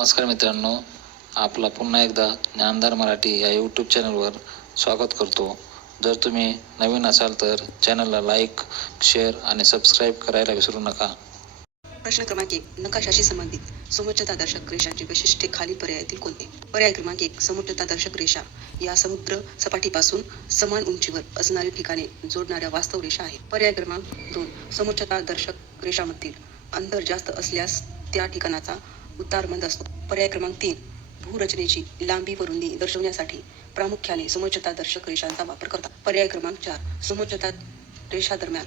नमस्कार मित्रांनो, आपला पुन्हा एकदा ज्ञानदार मराठी या यूट्यूब चॅनलवर स्वागत करतो. जर तुम्ही नवीन असाल तर चॅनलला लाईक, शेअर आणि सबस्क्राईब करायला विसरू नका. प्रश्न क्रमांक 1. नकाशाशी संबंधित समोच्चतादर्शक रेषांची वैशिष्ट्ये खालील पर्यायातील कोणते? पर्याय क्रमांक 1. समोच्चतादर्शक रेषा या समुद्र सपाटीपासून समान उंचीवर असणारी ठिकाणे जोडणाऱ्या वास्तव रेषा आहेत. पर्याय क्रमांक 2. समोच्चतादर्शक रेषांमधील अंतर जास्त असल्यास त्या ठिकाणाचा उतार मंद असतो. पर्याय क्रमांक 3. भूरचनेची लांबी व रुंदी दर्शवण्यासाठी प्रामुख्याने समोच्चतादर्शक रेषांचा वापर करतात. पर्याय क्रमांक 4. समोच्चता रेषादरम्यान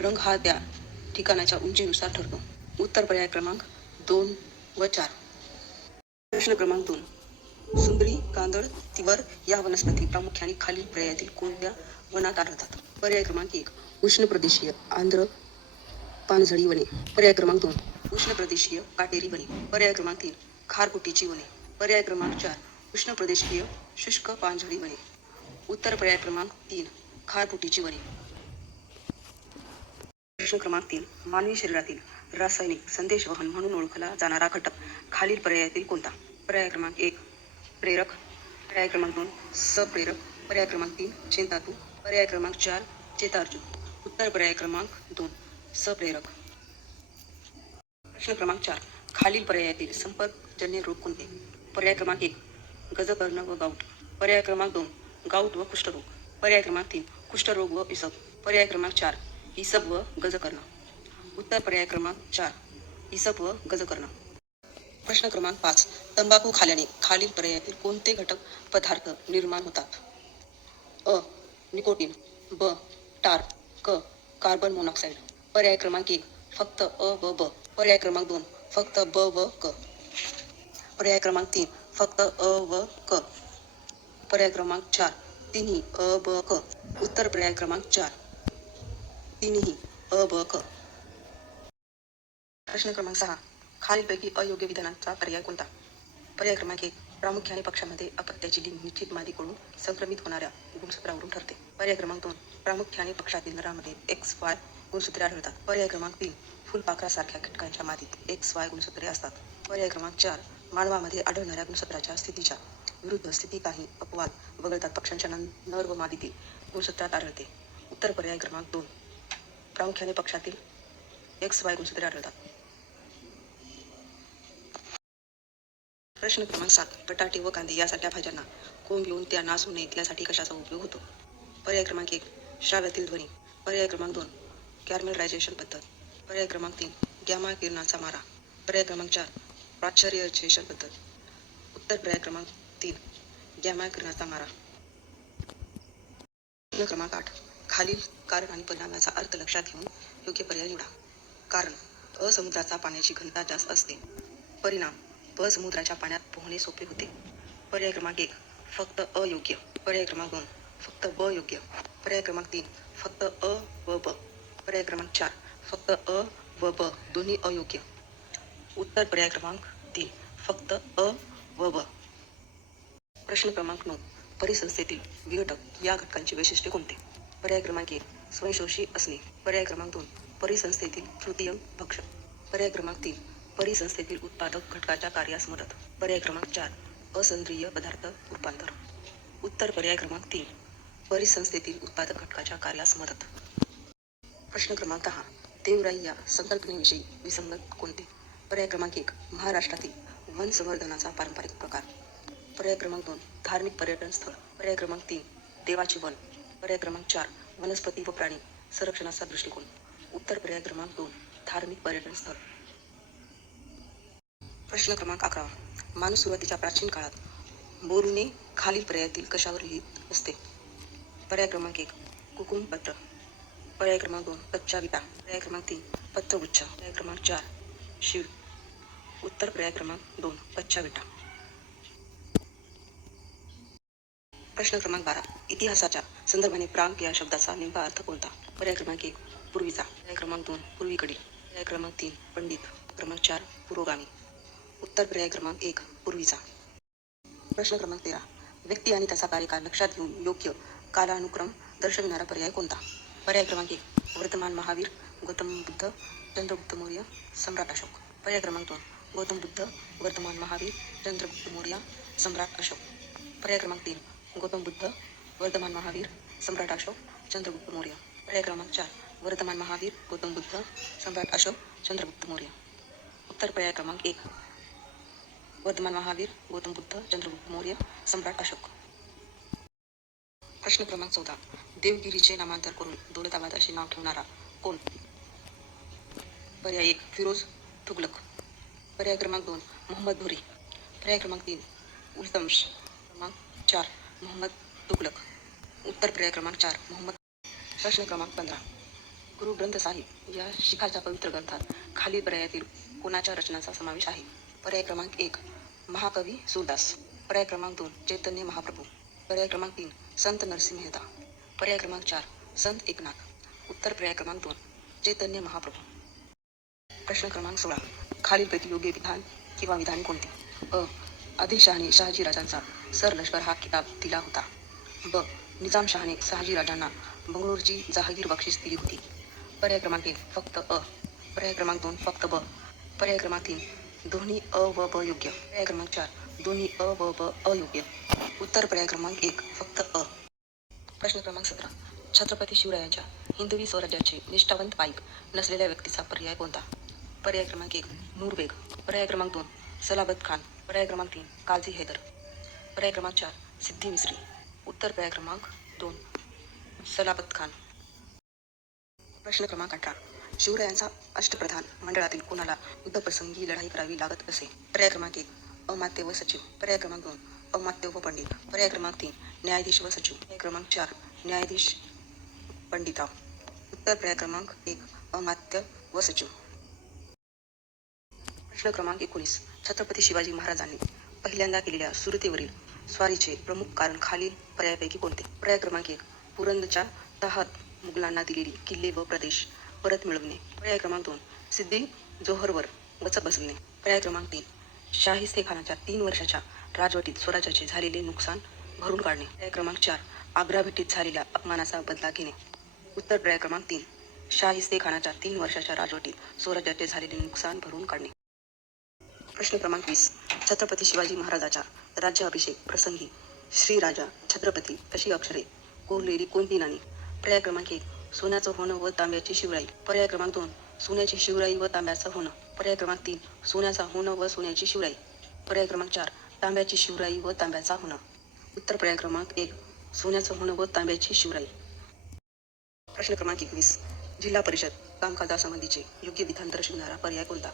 रंग हा त्या ठिकाणाच्या उंचीनुसार ठरतो. उत्तर पर्याय क्रमांक 2 व 4. प्रश्न क्रमांक 2. सुंदरी, कांदळ, तिवर या वनस्पती प्रामुख्याने खालील पर्यायातील कोणत्या वनात आढळतात? पर्याय क्रमांक 1. उष्ण प्रदेशीय आर्द्र पानझडी वने. पर्याय क्रमांक 2. उष्ण प्रदेशीय काटेरी वने. पर्याय क्रमांक 3. खारफुटीची वने. पर्याय क्रमांक 4. उष्ण प्रदेशीय शुष्क पानझडी वने. उत्तर पर्याय क्रमांक 3. खारफुटीची वने. प्रश्न क्रमांक 3. मानवी शरीरातील रासायनिक संदेशवहन म्हणून ओळखला जाणारा घटक खालील पर्यायातील कोणता? पर्याय क्रमांक 1. प्रेरक. पर्याय क्रमांक 2. सप्रेरक. पर्याय क्रमांक 3. चेतातू. पर्याय क्रमांक 4. चेतार्जुन. उत्तर पर्याय क्रमांक 2. सप्रेरक. प्रश्न क्रमांक 4. खालील पर्यायातील संपर्कजन्य रोग कोणते? पर्याय क्रमांक 1. गजकर्ण व गाऊट. पर्याय क्रमांक 2. गाऊट व कुष्ठरोग. पर्याय क्रमांक 3. कुष्ठरोग व इसब. पर्याय क्रमांक 4. इसब व गजकर्ण. उत्तर पर्याय क्रमांक 4. इसब व गजकर्ण. प्रश्न क्रमांक 5. तंबाखू खाल्याने खालील पर्यायातील कोणते घटक पदार्थ निर्माण होतात? अ. निकोटीन. ब. टार. क. Carbon monoxide. पर्याय क्रमांक 1. फक्त अ व ब. पर्याय क्रमांक 2. फक्त ब व क. पर्याय क्रमांक 3. फक्त अ व क. पर्याय क्रमांक 4. तिन्ही अ ब क. उत्तर पर्याय क्रमांक 4. तिन्ही अ ब क. प्रश्न क्रमांक 6. खालीलपैकी अयोग्य विधानाचा पर्याय कोणता? पर्याय क्रमांक 1. प्रामुख्याने पक्षामध्ये अपत्याची लिंग निश्चित मादीकडून संक्रमित होणाऱ्या गुणसूत्रावरून ठरते. पर्याय क्रमांक 2. प्रामुख्याने पक्षातील नरामध्ये XY गुणसूत्रे आढळतात. पर्याय क्रमांक 3. फुलपाखरासारख्या कीटकांच्या मादीत XY गुणसूत्रे असतात. पर्याय क्रमांक 4. मानवामध्ये आढळणाऱ्या गुणसूत्राच्या स्थितीच्या विरुद्ध स्थिती काही अपवाद वगळतात पक्ष्यांच्या नर व मादीतील गुणसूत्रात आढळते. उत्तर पर्याय क्रमांक 2. प्रामुख्याने पक्षातील XY गुणसूत्रे आढळतात. प्रश्न क्रमांक 7. बटाटे व कांदे यासारख्या भाज्यांना कोंब येऊन त्या नास होऊ नयेत यासाठी कशाचा उपयोग होतो? पर्याय क्रमांक 1. श्राव्यातील ध्वनी. पर्याय क्रमांक 2. कॅरमेलायझेशन पद्धत. पर्याय क्रमांक 3. गॅमा किरणाचा मारा. पर्याय क्रमांक 4. पाश्चरायझेशन पद्धत. उत्तर पर्याय क्रमांक 3. गॅमा किरणाचा मारा. प्रश्न क्रमांक 8. खालील कारण आणि परिणामाचा अर्थ लक्षात घेऊन योग्य पर्याय निवडा. कारण. अ. समुद्राचा पाण्याची घनता जास्त असते. परिणाम. ब. समुद्राच्या पाण्यात पोहणे सोपे होते. पर्याय क्रमांक 1. फक्त अयोग्य. पर्याय क्रमांक 2. फक्त ब योग्य. पर्याय क्रमांक 3. फक्त अ व ब. पर्याय क्रमांक 4. फक्त अ व ब दोन्ही अयोग्य. उत्तर पर्याय क्रमांक 3. फक्त अ व ब. प्रश्न क्रमांक 9. परिसंस्थेतील विघटक या घटकांची वैशिष्ट्ये कोणते? पर्याय क्रमांक 1. स्वयंपोषी असणे. पर्याय क्रमांक 2. परिसंस्थेतील तृतीय भक्षक. पर्याय क्रमांक 3. परिसंस्थेतील उत्पादक घटकाच्या कार्यास मदत. पर्याय क्रमांक 4. असेंद्रिय पदार्थ रूपांतर. उत्तर पर्याय क्रमांक 3. परिसंस्थेतील उत्पादक घटकाच्या कार्यास मदत. प्रश्न क्रमांक 10. देवराई या संकल्पनेविषयी विसंगत कोणते? पर्याय क्रमांक 1. महाराष्ट्रातील वन संवर्धनाचा पारंपरिक प्रकार. पर्याय क्रमांक 2. धार्मिक पर्यटन स्थळ. पर्याय क्रमांक 3. देवाचे वन. पर्याय क्रमांक 4. वनस्पती व प्राणी संरक्षणाचा दृष्टिकोन. उत्तर पर्याय क्रमांक 2. धार्मिक पर्यटन स्थळ. प्रश्न क्रमांक 11. माणूस सुरुवातीच्या प्राचीन काळात बोरूने खालील पर्यायातील कशावर लिहित असते? पर्याय क्रमांक 1. कुकुमपत्र. पर्याय क्रमांक 2. कच्च्या विटा. पर्याय क्रमांक 3. पत्रगुच्छ. पर्याय क्रमांक 4. शीळ. उत्तर पर्याय क्रमांक 2. कच्च्या विटा. प्रश्न क्रमांक 12. इतिहासाच्या संदर्भाने प्राग या शब्दाचा नेमका अर्थ कोणता? पर्याय क्रमांक 1. पूर्वीचा. पर्याय क्रमांक 2. पूर्वीकडील. पर्याय क्रमांक 3. पंडित. क्रमांक 4. पुरोगामी. उत्तर पर्याय क्रमांक 1. पूर्वीचा. प्रश्न क्रमांक 13. व्यक्ती आणि त्याचा कार्यकाळ लक्षात घेऊन योग्य कालानुक्रम दर्शविणारा पर्याय कोणता? पर्याय क्रमांक 1. वर्तमान महावीर, गौतम बुद्ध, चंद्रगुप्त मौर्य, सम्राट अशोक. पर्याय क्रमांक 2. गौतम बुद्ध, वर्धमान महावीर, चंद्रगुप्त मौर्य, सम्राट अशोक. पर्याय क्रमांक 3 गौतम बुद्ध, वर्धमान महावीर, सम्राट अशोक, चंद्रगुप्त मौर्य. पर्याय क्रमांक 4 वर्धमान महावीर, गौतम बुद्ध, सम्राट अशोक, चंद्रगुप्त मौर्य. उत्तर पर्याय क्रमांक 1 वर्धमान महावीर, गौतम बुद्ध, चंद्रगुप्त मौर्य, सम्राट अशोक. प्रश्न क्रमांक 14 देवगिरीचे नामांतर करून दौलताबाद असे नाव ठेवणारा कोण? पर्याय 1 फिरोज तुघलक. पर्याय क्रमांक 2 मोहम्मद घोरी. पर्याय क्रमांक 3 इल्तमिश. क्रमांक 4 मोहम्मद तुघलक. उत्तर पर्याय क्रमांक 4 मोहम्मद. प्रश्न क्रमांक 15 गुरु ग्रंथ साहिब या शिखाच्या पवित्र ग्रंथात खालील पर्यायातील कोणाच्या रचनांचा समावेश आहे? पर्याय क्रमांक 1 महाकवी सूरदास. पर्याय क्रमांक 2 चैतन्य महाप्रभू. पर्याय क्रमांक 3 संत नरसिंह मेहता. पर्याय क्रमांक 4 संत एकनाथ. उत्तर पर्याय क्रमांक 2 चैतन्य महाप्रभू. प्रश्न क्रमांक 16 खालीलपैकी योग्य विधान किंवा विधाने कोणती? अ आदिलशहाने शहाजी राजांचा सर लष्कर हा किताब दिला होता. ब निजामशहाने शहाजी राजांना बंगळूरची जहागीर बक्षीस दिली होती. पर्याय क्रमांक 1 फक्त अ. पर्याय क्रमांक 2 फक्त ब. पर्याय क्रमांक 3 दोन्ही अ व ब योग्य. पर्याय क्रमांक 4 दोन्ही अ व ब अयोग्य. उत्तर पर्याय क्रमांक 1 फक्त अ. प्रश्न क्रमांक 17 छत्रपती शिवरायांच्या हिंदवी स्वराज्याचे निष्ठावंत पाईक नसलेल्या व्यक्तीचा पर्याय कोणता? पर्याय क्रमांक 1 नूरबेग. पर्याय क्रमांक 2 सलाबत खान. पर्याय क्रमांक 3 काझी हैदर. पर्याय क्रमांक 4 सिद्धी मिस्री. उत्तर पर्याय क्रमांक 2 सलाबत खान. प्रश्न क्रमांक 18 शिवरायांचा अष्टप्रधान मंडळातील कोणाला युद्धप्रसंगी लढाई करावी लागत असे? पर्याय क्रमांक 1 अमात्य व सचिव. पर्याय क्रमांक 2 अमात्य व पंडित. पर्याय क्रमांक 3 न्यायाधीश व सचिव. पर्याय क्रमांक 4 न्यायाधीश पंडितराव. उत्तर पर्याय क्रमांक 1 अमात्य व सचिव. प्रश्न क्रमांक 19 छत्रपती शिवाजी महाराजांनी पहिल्यांदा केलेल्या सुरतेवरील स्वारीचे प्रमुख कारण खालील पर्यायापैकी कोणते? पर्याय क्रमांक 1 पुरंदरच्या तहात मुघलांना दिलेली किल्ले व प्रदेश परत मिळवणे. पर्याय क्रमांक 2 सिद्दी जोहरवर वचक बसवणे. पर्याय क्रमांक 3 शाहिस्तेखानाच्या 3 वर्षाच्या राजवटीत स्वराज्याचे झालेले नुकसान भरून काढणे. पर्याय क्रमांक 4 आग्रा भेटीत झालेल्या अपमानाचा बदला घेणे. उत्तर पर्याय क्रमांक 3 शाहिस्तेखानाच्या 3 वर्षाच्या राजवटीत स्वराज्याचे झालेले नुकसान भरून काढणे. प्रश्न क्रमांक 20 छत्रपती शिवाजी महाराजाच्या राज्याभिषेक प्रसंगी श्रीराजा छत्रपती अशी अक्षरे कोरलेली कोणती नाणी? पर्याय क्रमांक 1 सोन्याचं होणं व तांब्याची शिवराई. पर्याय क्रमांक 2 सोन्याची शिवराई व तांब्याचं होणं. पर्याय क्रमांक 3 सोन्याचा होणं व सोन्याची शिवराई. पर्याय क्रमांक 4 तांब्याची शिवराई व तांब्याचा होणं. उत्तर पर्याय क्रमांक 1 सोन्याचं होणं व तांब्याची शिवराई. प्रश्न क्रमांक 21 जिल्हा परिषद कामकाजासंबंधीचे योग्य विधान दर्शविणारा पर्याय कोणता?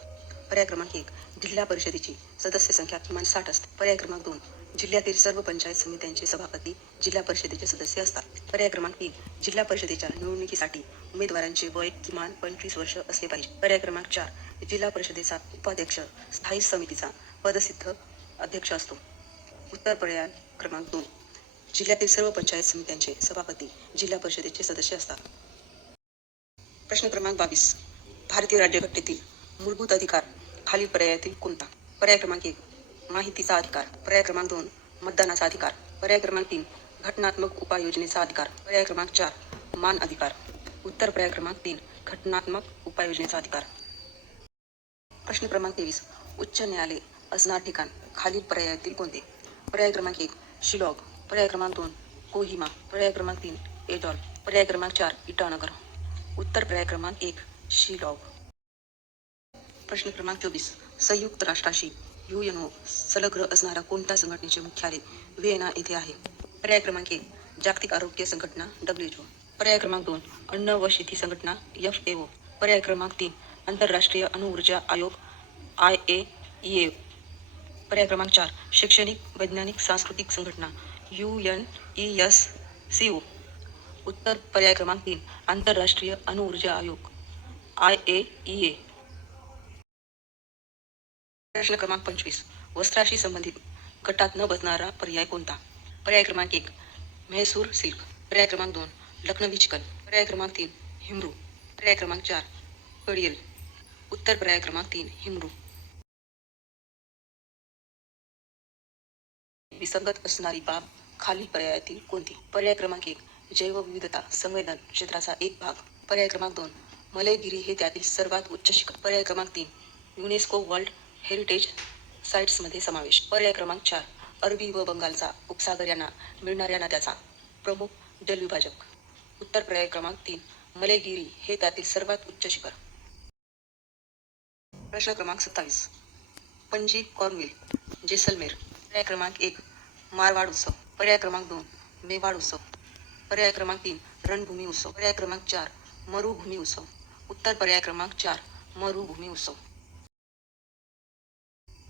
पर्याय क्रमांक 1 जिल्हा परिषदेची सदस्य संख्या किमान 60 असते. पर्याय क्रमांक 2 जिल्ह्यातील सर्व पंचायत समित्यांचे सभापती जिल्हा परिषदेचे सदस्य असतात. पर्याय क्रमांक 3 जिल्हा परिषदेच्या निवडणुकीसाठी उमेदवारांचे वय किमान 25 वर्ष असले पाहिजे. पर्याय क्रमांक 4 जिल्हा परिषदेचा उपाध्यक्ष स्थायी समितीचा पदसिद्ध अध्यक्ष असतो. उत्तर पर्याय क्रमांक 2 जिल्ह्यातील सर्व पंचायत समित्यांचे सभापती जिल्हा परिषदेचे सदस्य असतात. प्रश्न क्रमांक 22 भारतीय राज्यघटनेतील मूलभूत अधिकार खालील पर्यायातील कोणता? पर्याय क्रमांक 1 माहितीचा अधिकार. पर्याय क्रमांक 2 मतदानाचा अधिकार. पर्याय क्रमांक 3 घटनात्मक उपाययोजनेचा अधिकार. पर्याय क्रमांक 4 मान अधिकार. उत्तर पर्याय क्रमांक 3 घटनात्मक उपाययोजनेचा अधिकार. प्रश्न क्रमांक 23 उच्च न्यायालय असणार ठिकाण खालील पर्यायातील कोणते? पर्याय क्रमांक 1 शिलॉग. पर्याय क्रमांक 2 कोहिमा. पर्याय क्रमांक 3 एटॉल. पर्याय क्रमांक 4 इटानगर. उत्तर पर्याय क्रमांक 1 शिलॉग. प्रश्न क्रमांक 24 संयुक्त राष्ट्राशी UNO संलग्न असणारा कोणत्या संघटनेचे मुख्यालय व्हिएना येथे आहे? पर्याय क्रमांक 1 जागतिक आरोग्य संघटना WHO. पर्याय क्रमांक 2 अन्न व शेती संघटना FAO. पर्याय क्रमांक 3 आंतरराष्ट्रीय अणुऊर्जा आयोग IAEA. पर्याय क्रमांक 4 शैक्षणिक वैज्ञानिक सांस्कृतिक संघटना UNESCO. उत्तर पर्याय क्रमांक 3 आंतरराष्ट्रीय अणुऊर्जा आयोग IAEA. प्रश्न क्रमांक 25 वस्त्राशी संबंधित गटात न बसणारा पर्याय कोणता? पर्याय क्रमांक 1 म्हैसूर सिल्क. पर्याय क्रमांक 2 लखनवी चिकन. पर्याय क्रमांक 3 हिमरू. पर्याय क्रमांक 4 पडियल. उत्तर पर्याय क्रमांक 3 हिमरू. विसंगत असणारी बाब खालील पर्यायातील कोणती? पर्याय क्रमांक 1 जैवविविधता संवेदन क्षेत्राचा एक भाग. पर्याय क्रमांक 2 मलयगिरी हे त्यातील सर्वात उच्च शिखर. पर्याय क्रमांक 3 युनेस्को वर्ल्ड हेरिटेज साइट्समध्ये समावेश. पर्याय क्रमांक 4 अरबी व बंगालचा उपसागर यांना मिळणाऱ्या नद्याचा प्रमुख जलविभाजक. उत्तर पर्याय क्रमांक 3 मलेगिरी हे त्यातील सर्वात उच्च शिखर. प्रश्न क्रमांक 27 पणजी कॉर्नवेल जेसलमेर. पर्याय क्रमांक 1 मारवाड उत्सव. पर्याय क्रमांक 2 मेवाड उत्सव. पर्याय क्रमांक 3 रणभूमी उत्सव. पर्याय क्रमांक 4 मरुभूमी उत्सव. उत्तर पर्याय क्रमांक 4 मरुभूमी उत्सव.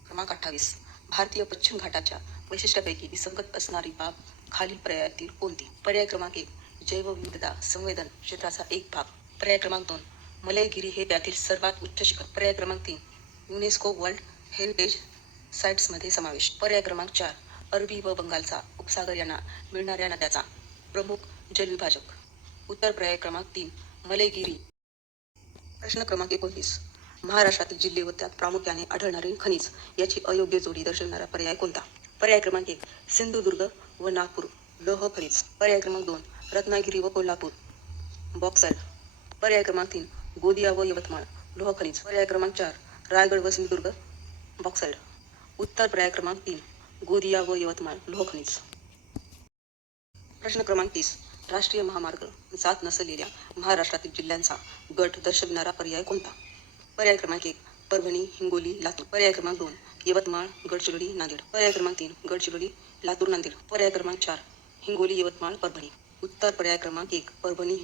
क्रमांक 28 भारतीय पश्चिम घाटाच्या वैशिष्ट्यापैकी विसंगत असणारी बाब खालील पर्यायातील कोणती? पर्याय क्रमांक 1 जैवविविधता संवेदन क्षेत्राचा एक भाग. पर्याय क्रमांक 2 मलयगिरी हे त्यातील सर्वात उच्च शिखर. पर्याय क्रमांक 3 युनेस्को वर्ल्ड हेरिटेज साइट्समध्ये समावेश. पर्याय क्रमांक 4 अरबी व बंगालचा उपसागर यांना मिळणाऱ्या नद्याचा प्रमुख जलविभाजक. उत्तर पर्याय क्रमांक 3 मलयगिरी. प्रश्न क्रमांक 29 महाराष्ट्रातील जिल्हे व त्यात प्रामुख्याने आढळणारे खनिज याची अयोग्य जोडी दर्शवणारा पर्याय कोणता? पर्याय क्रमांक 1 सिंधुदुर्ग व नागपूर लोह खनिज. पर्याय क्रमांक 2 रत्नागिरी व कोल्हापूर बॉक्साईट. पर्याय क्रमांक 3 गोंदिया व यवतमाळ लोह खनिज. पर्याय क्रमांक 4 रायगड व सिंधुदुर्ग बॉक्साईट. उत्तर पर्याय क्रमांक 3 गोंदिया व यवतमाळ लोह खनिज. प्रश्न क्रमांक 30 राष्ट्रीय महामार्ग जात नसलेल्या महाराष्ट्रातील जिल्ह्यांचा गट दर्शविणारा पर्याय कोणता? पर्याय क्रमांक 1 परभणी हिंगोली लातूर. पर्याय क्रमांक 2 यवतमाळ गडचिरोली नांदेड. पर्याय क्रमांक 3 गडचिरोली लातूर नांदेड. पर्याय क्रमांक 4 हिंगोली यवतमाळ परभणी. उत्तर पर्याय क्रमांक 1 परभणी